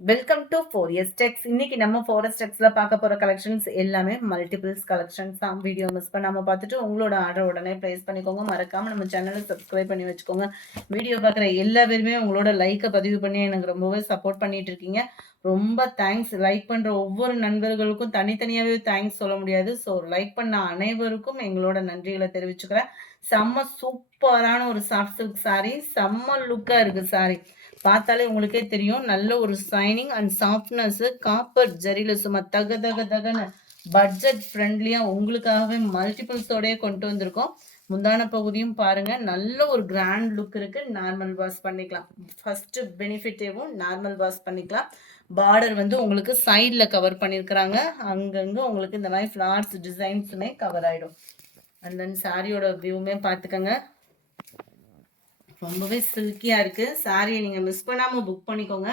Welcome to 4S Techs. இன்னைக்கு நம்ம 4S Techsல பார்க்க போற கலெக்ஷன்ஸ் எல்லாமே மல்டிபிள்ஸ் கலெக்ஷன்ஸ் தான். வீடியோ மிஸ் பண்ணாம பார்த்துட்டு உங்களோட ஆர்டர் உடனே பிளேஸ் பண்ணிக்கோங்க. மறக்காம நம்ம சேனலை சப்ஸ்கிரைப் பண்ணி வச்சுக்கோங்க. வீடியோ பார்க்குற எல்லா பேருமே உங்களோட லைக்கை பதிவு பண்ணி எனக்கு ரொம்பவே சப்போர்ட் பண்ணிட்டு இருக்கீங்க. ரொம்ப தேங்க்ஸ். லைக் பண்ற ஒவ்வொரு நண்பர்களுக்கும் தனித்தனியாவே தேங்க்ஸ் சொல்ல முடியாது. ஸோ லைக் பண்ண அனைவருக்கும் எங்களோட நன்றிகளை தெரிவிச்சுக்கிறேன். செம்ம சூப்பரான ஒரு சாஃப்ட் சில்க் சாரி, செம்ம லுக்கா இருக்கு சாரி. பார்த்தாலே உங்களுக்கே தெரியும், நல்ல ஒரு ஷைனிங் அண்ட் சாஃப்ட்னஸ். காப்பர் ஜரியில சும்மா தக தக தகன்னு பட்ஜெட் ஃப்ரெண்ட்லியா உங்களுக்காகவே மல்டிபிள்ஸோடய கொண்டு வந்திருக்கோம். முந்தான பகுதியும் பாருங்க, நல்ல ஒரு கிராண்ட் லுக் இருக்கு. நார்மல் வாஷ் பண்ணிக்கலாம். ஃபர்ஸ்ட் பெனிஃபிட்டேவும் நார்மல் வாஷ் பண்ணிக்கலாம். பார்டர் வந்து உங்களுக்கு சைட்ல கவர் பண்ணியிருக்கிறாங்க. அங்கங்க உங்களுக்கு இந்த மாதிரி ஃபிளார்ஸ் டிசைன்ஸுமே கவர் ஆயிடும். அண்ட் தென் சாரியோட வியூமே பார்த்துக்கங்க, ரொம்பவே சில்கியாக இருக்குது. சாரியை நீங்கள் மிஸ் பண்ணாமல் புக் பண்ணிக்கோங்க.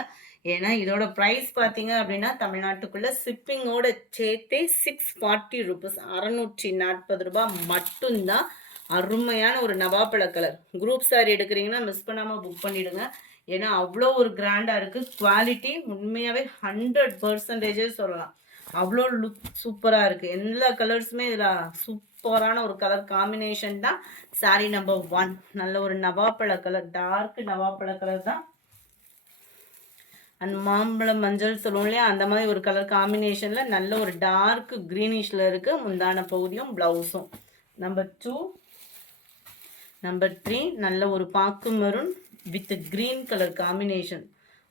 ஏன்னா இதோட ப்ரைஸ் பார்த்தீங்க அப்படின்னா தமிழ்நாட்டுக்குள்ளே ஷிப்பிங்கோட சேர்த்தே 640 ருபீஸ், 640 ரூபாய் மட்டும்தான். அருமையான ஒரு நவாப்பழ கலர் குரூப் சாரி எடுக்கிறீங்கன்னா மிஸ் பண்ணாமல் புக் பண்ணிவிடுங்க. ஏன்னா அவ்வளோ ஒரு கிராண்டாக இருக்குது. குவாலிட்டி உண்மையாகவே 100% சொல்லலாம். அவ்வளோ லுக் சூப்பராக இருக்குது. எல்லா கலர்ஸுமே இதில் சூப்பரான ஒரு கலர் காம்பினேஷன் தான். சாரி நம்பர் 1 நல்ல ஒரு நவாப்பழ கலர், டார்க் நவாப்பழ கலர் தான். அண்ட் மாம்பழம் மஞ்சள் சொல்லுவோம் இல்லையா, அந்த மாதிரி ஒரு கலர் காம்பினேஷனில் நல்ல ஒரு டார்க் க்ரீனிஷில் இருக்குது. முந்தான பகுதியும் ப்ளவுஸும். நம்பர் 2 நம்பர் 3 நல்ல ஒரு பாக்கு maroon with green colour combination.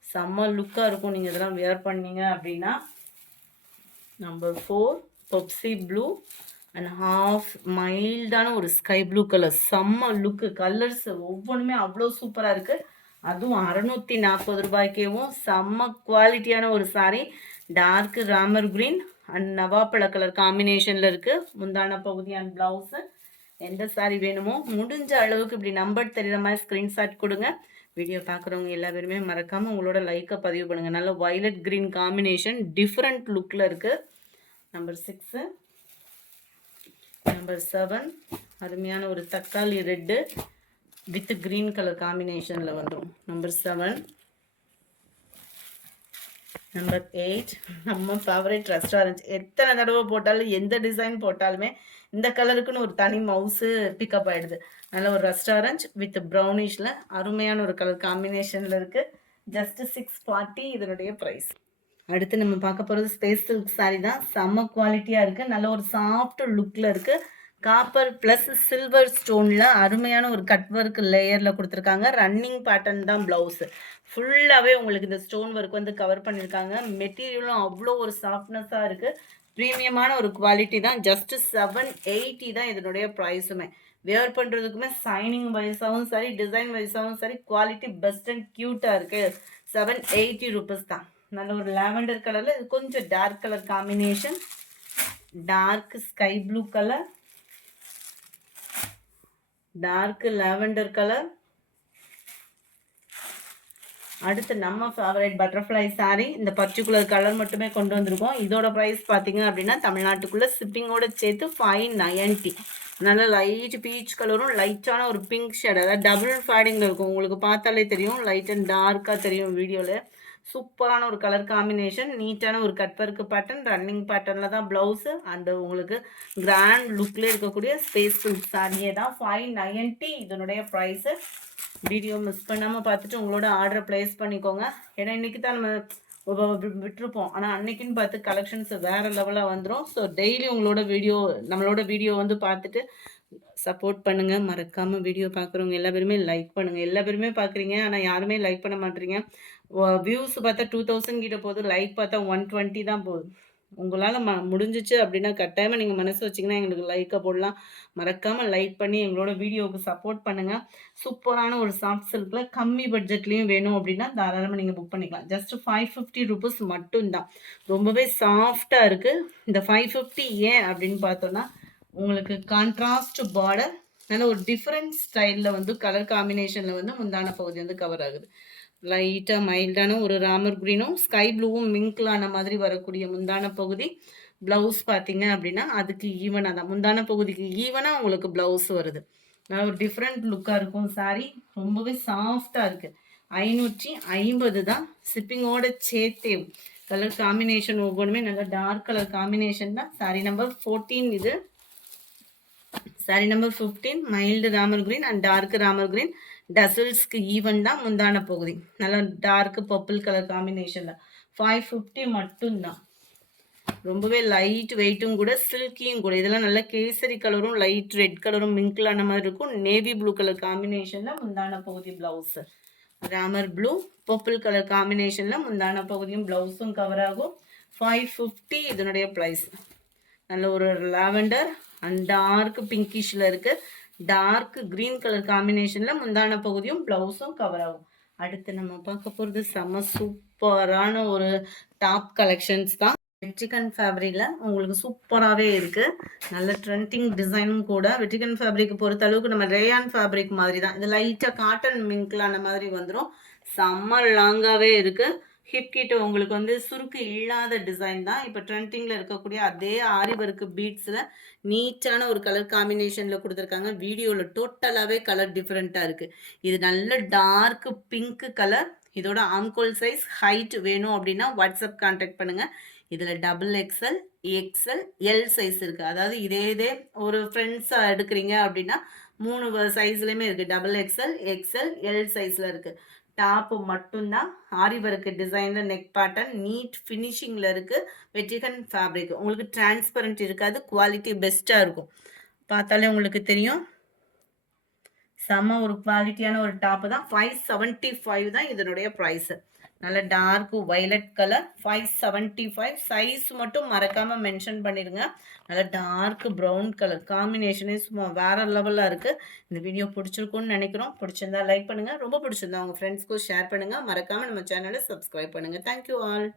செம்ம லுக்காக இருக்கும் நீங்கள் இதெல்லாம் வியர் பண்ணீங்க அப்படின்னா. Number 4 Pepsi blue and half மைல்டான ஒரு ஸ்கை ப்ளூ கலர். செம்ம லுக்கு. கலர்ஸ் ஒவ்வொன்றுமே அவ்வளோ சூப்பராக இருக்குது. அதுவும் 640 ரூபாய்க்கேவும் செம்ம குவாலிட்டியான ஒரு sari. Dark Ramar green and நவாப்பழ கலர் காம்பினேஷனில் இருக்குது. முந்தான பகுதி அண்ட் ப்ளவுஸு. எந்த சாரீ வேணுமோ முடிஞ்ச அளவுக்கு இப்படி நம்பர் தெரிகிற மாதிரி ஸ்க்ரீன்ஷாட் கொடுங்க. வீடியோ பார்க்குறவங்க எல்லா பேருமே மறக்காமல் உங்களோட லைக்கை பதிவு பண்ணுங்கள். நல்ல வயலட் க்ரீன் காம்பினேஷன் டிஃப்ரெண்ட் லுக்கில் இருக்குது. நம்பர் 6 நம்பர் 7 அருமையான ஒரு தக்காளி ரெட்டு வித் கிரீன் கலர் காம்பினேஷனில் வந்துடும். நம்பர் 7 நம்பர் 8 நம்ம ஃபேவரட் ரெஸ்டாரண்ட். எத்தனை தடவை போட்டாலும் எந்த டிசைன் போட்டாலுமே இந்த கலருக்குன்னு ஒரு தனி மவுஸு பிக்கப் ஆகிடுது. நல்ல ஒரு ரெஸ்டாரண்ட் வித் ப்ரௌனிஷில் அருமையான ஒரு கலர் காம்பினேஷனில் இருக்குது. ஜஸ்ட் 640 இதனுடைய ப்ரைஸ். அடுத்து நம்ம பார்க்க போகிறது ஸ்பேஸ் சில்க் சாரி தான். செம்ம குவாலிட்டியாக இருக்குது. நல்ல ஒரு சாஃப்ட் லுக்கில் இருக்குது. காப்பர் ப்ளஸ் சில்வர் ஸ்டோனில் அருமையான ஒரு கட் ஒர்க் லேயரில் கொடுத்துருக்காங்க. ரன்னிங் பேட்டர்ன் தான் ப்ளவுஸு. ஃபுல்லாகவே உங்களுக்கு இந்த ஸ்டோன் ஒர்க் வந்து கவர் பண்ணியிருக்காங்க. மெட்டீரியலும் அவ்வளோ ஒரு சாஃப்ட்னஸாக இருக்குது. ப்ரீமியமான ஒரு குவாலிட்டி தான். ஜஸ்ட்டு 780 தான் இதனுடைய ப்ரைஸுமே. வேர் பண்ணுறதுக்குமே சைனிங் வைஸாகவும் சரி, டிசைன் வைஸாகவும் சரி, குவாலிட்டி பெஸ்ட் அண்ட் க்யூட்டாக இருக்குது. 780 ருபீஸ் தான். நல்ல ஒரு லாவெண்டர் கலரில் இது கொஞ்சம் dark colour combination. Dark sky blue colour, dark lavender colour. அடுத்து நம்ம ஃபேவரட் பட்டர்ஃப்ளை சாரீ. இந்த பர்டிகுலர் கலர் மட்டுமே கொண்டு வந்திருக்கோம். இதோட ப்ரைஸ் பார்த்தீங்க அப்படின்னா தமிழ்நாட்டுக்குள்ளே ஷிப்பிங்கோட சேர்த்து 590. நல்ல லைட் பீச் கலரும் லைட்டான ஒரு பிங்க் ஷேட், அதாவது டபுள் ஃபேடிங்கில் இருக்கும். உங்களுக்கு பார்த்தாலே தெரியும், லைட் அண்ட் டார்க்காக தெரியும் வீடியோவில். சூப்பரான ஒரு கலர் காம்பினேஷன். நீட்டான ஒரு கட் ஒர்க் பேட்டர்ன், ரன்னிங் பேட்டர்னில் தான் ப்ளவுஸு. அண்ட் உங்களுக்கு கிராண்ட் லுக்கில் இருக்கக்கூடிய ஸ்பேஸ் சில்க் சாரியே தான். 590 இதனுடைய ப்ரைஸு. வீடியோ மிஸ் பண்ணாமல் பார்த்துட்டு உங்களோட ஆர்டரை ப்ளேஸ் பண்ணிக்கோங்க. ஏன்னா இன்றைக்கி தான் நம்ம விட்டுருப்போம், ஆனால் அன்னைக்குன்னு பார்த்து கலெக்ஷன்ஸ் வேறு லெவலாக வந்துடும். ஸோ டெய்லி நம்மளோட வீடியோ வந்து பார்த்துட்டு சப்போர்ட் பண்ணுங்கள். மறக்காமல் வீடியோ பார்க்குறவங்க எல்லா பேருமே லைக் பண்ணுங்கள். எல்லா பேருமே பார்க்குறீங்க, ஆனால் யாருமே லைக் பண்ண மாட்டேறீங்க. வியூஸ் பார்த்தா 2000 கிட்ட போகுது, லைக் பார்த்தா 120 தான் போகுது. உங்களால் முடிஞ்சிச்சு அப்படின்னா கட்டாயமாக நீங்கள் மனசு வச்சிங்கன்னா எங்களுக்கு லைக்கை போடலாம். மறக்காமல் லைக் பண்ணி எங்களோட வீடியோவுக்கு சப்போர்ட் பண்ணுங்கள். சூப்பரான ஒரு சாஃப்ட் சில்கில் கம்மி பட்ஜெட்லேயும் வேணும் அப்படின்னா தாராளமாக நீங்கள் புக் பண்ணிக்கலாம். ஜஸ்ட் 550 ருபீஸ் மட்டும்தான். ரொம்பவே சாஃப்டாக இருக்குது. இந்த 550 ஏன் அப்படின்னு பார்த்தோன்னா, உங்களுக்கு கான்ட்ராஸ்ட் பார்டர், நல்ல ஒரு டிஃப்ரெண்ட் ஸ்டைலில் வந்து கலர் காம்பினேஷனில் வந்து முந்தான பகுதி வந்து கவர் ஆகுது. லைட்டாக மைல்டான ஒரு ராமர் க்ரீனும் ஸ்கை ப்ளூவும் மிங்க்லான மாதிரி வரக்கூடிய முந்தான பகுதி. ப்ளவுஸ் பார்த்தீங்க அப்படின்னா அதுக்கு ஈவனாக தான், முந்தான பகுதிக்கு ஈவனாக உங்களுக்கு ப்ளவுஸ் வருது. நல்லா ஒரு டிஃப்ரெண்ட் லுக்காக இருக்கும் சாரீ. ரொம்பவே சாஃப்டாக இருக்குது. 550 தான் ஷிப்பிங்கோட சேர்த்தே. கலர் காம்பினேஷன் ஒவ்வொன்றுமே நல்லா டார்க் கலர் காம்பினேஷன் தான். சாரி நம்பர் 14 இது. Sari number 15 mild Ramar green and dark Ramar green. டசல்ஸ்க்கு ஈவன் தான் முந்தான பகுதி. நல்லா டார்க் பர்பிள் கலர் காம்பினேஷனில் 550 மட்டும்தான். ரொம்பவே லைட் வெயிட்டும் கூட, சில்கியும் கூட. இதெல்லாம் நல்ல கேசரி கலரும் லைட் ரெட் கலரும் மிங்க்லான மாதிரி இருக்கும். நேவி ப்ளூ கலர் காம்பினேஷனில் முந்தான பகுதி blouse. Ramar blue purple colour காம்பினேஷனில் முந்தான பகுதியும் ப்ளவுஸும் கவர் ஆகும். 550 இதனுடைய ப்ரைஸ். நல்ல ஒரு லாவெண்டர் அண்ட் டார்க் பிங்கிஷில் இருக்குது. டார்க் க்ரீன் கலர் காம்பினேஷனில் முந்தான பகுதியும் ப்ளவுஸும் கவர் ஆகும். அடுத்து நம்ம பார்க்க போகிறது செம்ம சூப்பரான ஒரு டாப் கலெக்ஷன்ஸ் தான். வெற்றிகன் ஃபேப்ரிக்கில் உங்களுக்கு சூப்பராகவே இருக்குது. நல்ல ட்ரெண்டிங் டிசைனும் கூட. வெற்றிகன் ஃபேப்ரிக் பொறுத்த அளவுக்கு நம்ம ரேயான் ஃபேப்ரிக் மாதிரி தான். இது லைட்டாக காட்டன் மிங்க்லான மாதிரி வந்துடும். செம்ம லாங்காகவே இருக்குது. ஹிப் கிட்ட உங்களுக்கு வந்து சுருக்கு இல்லாத டிசைன் தான். இப்போ ட்ரெண்டிங்கில் இருக்கக்கூடிய அதே ஆரி ஒர்க்கு பீட்ஸில் நீட்டான ஒரு கலர் காம்பினேஷனில் கொடுத்துருக்காங்க. வீடியோவில் டோட்டலாகவே கலர் டிஃப்ரெண்ட்டாக இருக்குது. இது நல்ல டார்க் பிங்க் கலர். இதோட ஆம்கோல் சைஸ் ஹைட் வேணும் அப்படின்னா வாட்ஸ்அப் கான்டாக்ட் பண்ணுங்கள். இதில் XXL XL L சைஸ் இருக்குது. அதாவது இதே ஒரு ஃப்ரெண்ட்ஸாக எடுக்கிறீங்க அப்படின்னா 3 சைஸ்லையுமே இருக்குது. XXL XL L சைஸில் இருக்குது. டாப்பு மட்டும்தான் ஆரி ஒர்க்கு டிசைனில் நெக் பேட்டர்ன் நீட் ஃபினிஷிங்கில் இருக்குது. வெற்றிகன் ஃபேப்ரிக் உங்களுக்கு டிரான்ஸ்பரண்ட் இருக்காது. குவாலிட்டி பெஸ்ட்டாக இருக்கும். பார்த்தாலே உங்களுக்கு தெரியும். செம்ம ஒரு குவாலிட்டியான ஒரு டாப்பு தான். 575 தான் இதனுடைய ப்ரைஸு. நல்ல டார்க் வைலட் கலர் 575. சைஸ் மட்டும் மறக்காமல் மென்ஷன் பண்ணிடுங்க. நல்ல டார்க் ப்ரௌன் கலர் காம்பினேஷனே சும்மா வேறு லெவலில் இருக்குது. இந்த வீடியோ பிடிச்சிருக்குன்னு நினைக்கிறோம். பிடிச்சிருந்தா லைக் பண்ணுங்கள். ரொம்ப பிடிச்சிருந்தா உங்கள் ஃப்ரெண்ட்ஸ்க்கும் ஷேர் பண்ணுங்கள். மறக்காமல் நம்ம சேனலை சப்ஸ்கிரைப் பண்ணுங்கள். Thank you all.